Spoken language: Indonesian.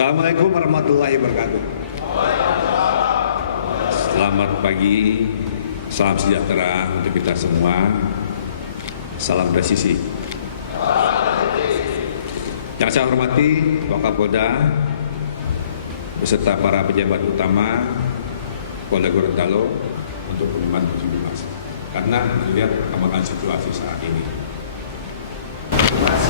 Assalamualaikum warahmatullahi wabarakatuh. Selamat pagi, salam sejahtera untuk kita semua. Salam presisi. Yang saya hormati Wakapolda beserta para pejabat utama Polda Gorontalo untuk pengumuman Mas. Karena melihat perkembangan situasi saat ini. Mas,